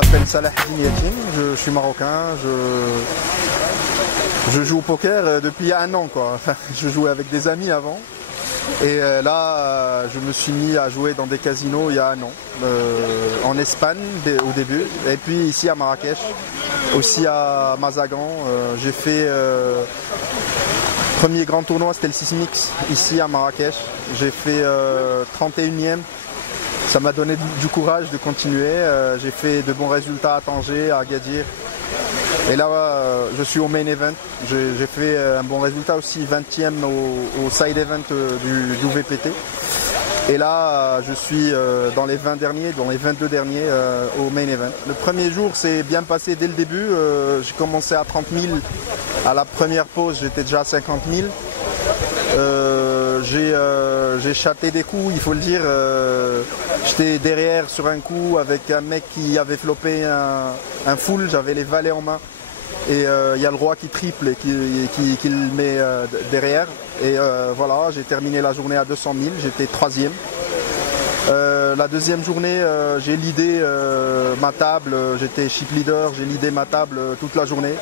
m'appelle Salah Yatin, je suis marocain, je joue au poker depuis 1 an quoi. Enfin, je jouais avec des amis avant et là je me suis mis à jouer dans des casinos il y a 1 an, en Espagne au début et puis ici à Marrakech, aussi à Mazagan. J'ai fait premier grand tournoi, c'était le Sismix ici à Marrakech, j'ai fait 31e. Ça m'a donné du courage de continuer. J'ai fait de bons résultats à Tanger, à Agadir. Et là, je suis au main event. J'ai fait un bon résultat aussi, 20e au side event du VPT. Et là, je suis dans les 20 derniers, dans les 22 derniers au main event. Le premier jour s'est bien passé dès le début. J'ai commencé à 30 000. À la première pause, j'étais déjà à 50 000. J'ai chaté des coups, il faut le dire. J'étais derrière sur un coup avec un mec qui avait flopé un full, j'avais les valets en main. Et il y a le roi qui triple et qui le met derrière. Et voilà, j'ai terminé la journée à 200 000, j'étais 3e. La deuxième journée, j'ai leadé ma table, j'étais chip leader, j'ai leadé ma table toute la journée.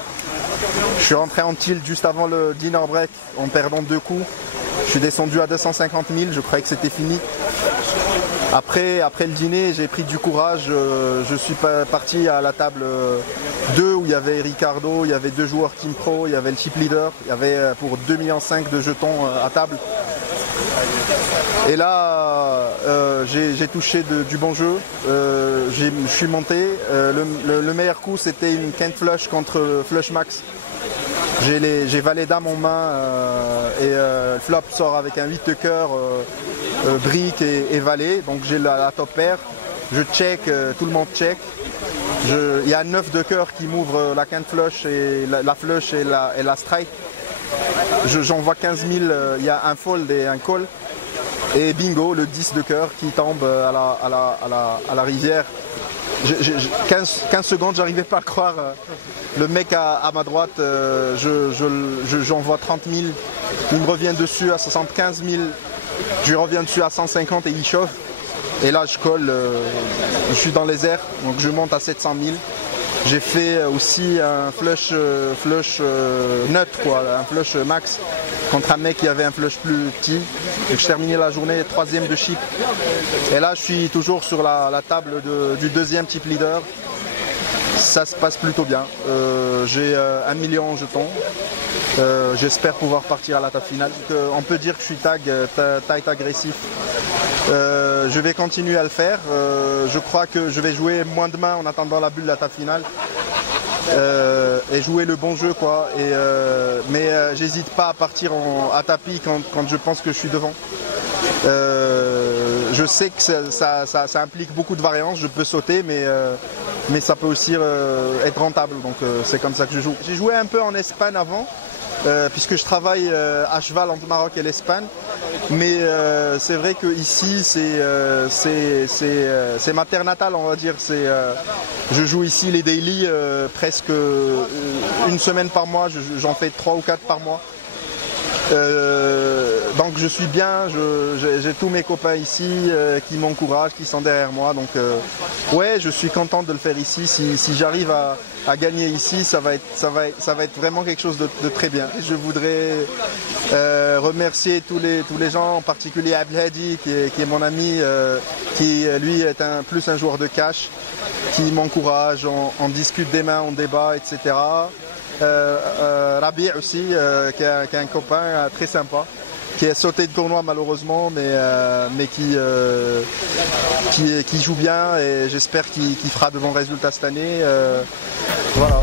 Je suis rentré en tilt juste avant le dinner break en perdant 2 coups. Je suis descendu à 250 000, je croyais que c'était fini. Après le dîner, j'ai pris du courage. Je suis parti à la table 2 où il y avait Ricardo, il y avait 2 joueurs Team Pro, il y avait le chip leader, il y avait pour 2,5 millions de jetons à table. Et là, j'ai touché du bon jeu, je suis monté. Le meilleur coup, c'était une quinte flush contre flush max. J'ai valet dame en main et le flop sort avec un 8 de cœur, brique et valet. Donc j'ai la top paire, je check, tout le monde check. Il y a 9 de cœur qui m'ouvre la quinte flush et la flush et la strike. J'envoie 15 000, il y a un fold et un call. Et bingo, le 10 de cœur qui tombe à la rivière. 15 secondes, j'arrivais pas à croire. Le mec à ma droite, j'envoie 30 000, il me revient dessus à 75 000, je lui reviens dessus à 150 et il chauffe. Et là je colle, je suis dans les airs, donc je monte à 700 000. J'ai fait aussi un flush nut, quoi, un flush max contre un mec qui avait un flush plus petit. Donc je terminais la journée 3e de chip. Et là je suis toujours sur la table du 2e chip leader. Ça se passe plutôt bien. J'ai 1 million en jetons. J'espère pouvoir partir à la table finale. On peut dire que je suis tight agressif. Je vais continuer à le faire. Je crois que je vais jouer moins de mains en attendant la bulle de la table finale. Et jouer le bon jeu quoi. Mais j'hésite pas à partir à tapis quand je pense que je suis devant. Je sais que ça implique beaucoup de variances, je peux sauter mais ça peut aussi être rentable, donc c'est comme ça que je joue. J'ai joué un peu en Espagne avant, puisque je travaille à cheval entre Maroc et l'Espagne, mais c'est vrai que ici c'est ma terre natale, on va dire. Je joue ici les daily presque 1 semaine par mois, j'en fais 3 ou 4 par mois. Donc je suis bien, j'ai tous mes copains ici qui m'encouragent, qui sont derrière moi. Donc ouais, je suis content de le faire ici. Si j'arrive à gagner ici, ça va être vraiment quelque chose de très bien. Je voudrais remercier tous les gens, en particulier Abdelhadi qui est mon ami, qui lui est plus un joueur de cash, qui m'encourage, on discute des mains, on débat, etc. Rabi aussi, qui est un copain très sympa, qui a sauté de tournoi malheureusement, mais qui joue bien et j'espère qu'il fera de bons résultats cette année. Voilà.